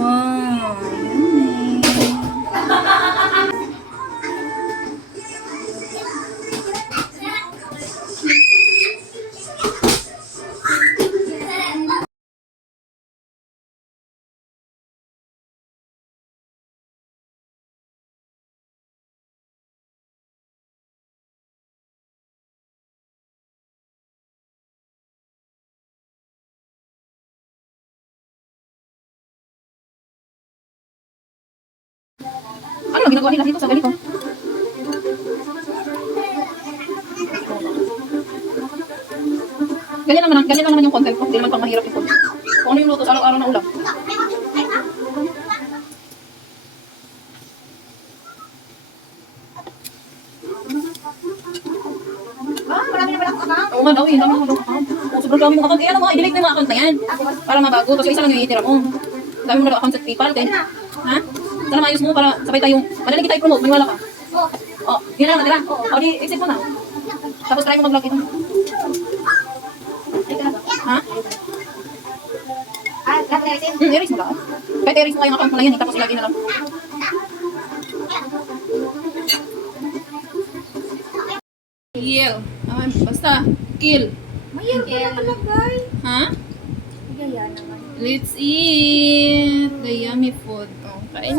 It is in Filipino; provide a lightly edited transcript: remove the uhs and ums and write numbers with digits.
Wow, yummy. Ano ang ginagawa nila dito sa ganito? Ganyan lang naman yung content ko. Hindi naman pang mahirap ito. Kung ano yung luto sa araw-araw na ulam. Marami na pala akong account. Oo nga daw, dami mo daw account. Sobrang dami mong account. Ano mga i-delete mo yung mga account na yan. Para mabago. Tapos isa lang yung itira mo. Dami mo na daw account sa PayPal. Ha? Sana maayos mo para sabay tayong, madali kita i-promote. Maniwala ka. Oh, yun na lang natira. O, di, exit mo na. Tapos try mo mag-login. Ha? Lahat na rin. I-erase mo lang. Kahit i-erase mo nga yung account mo na yan. Tapos ilagay na lang. Kill. Basta, kill. Mayroon pa nakalagay. Ha? Gaya naman. Let's eat the yummy food. Oh, kain na.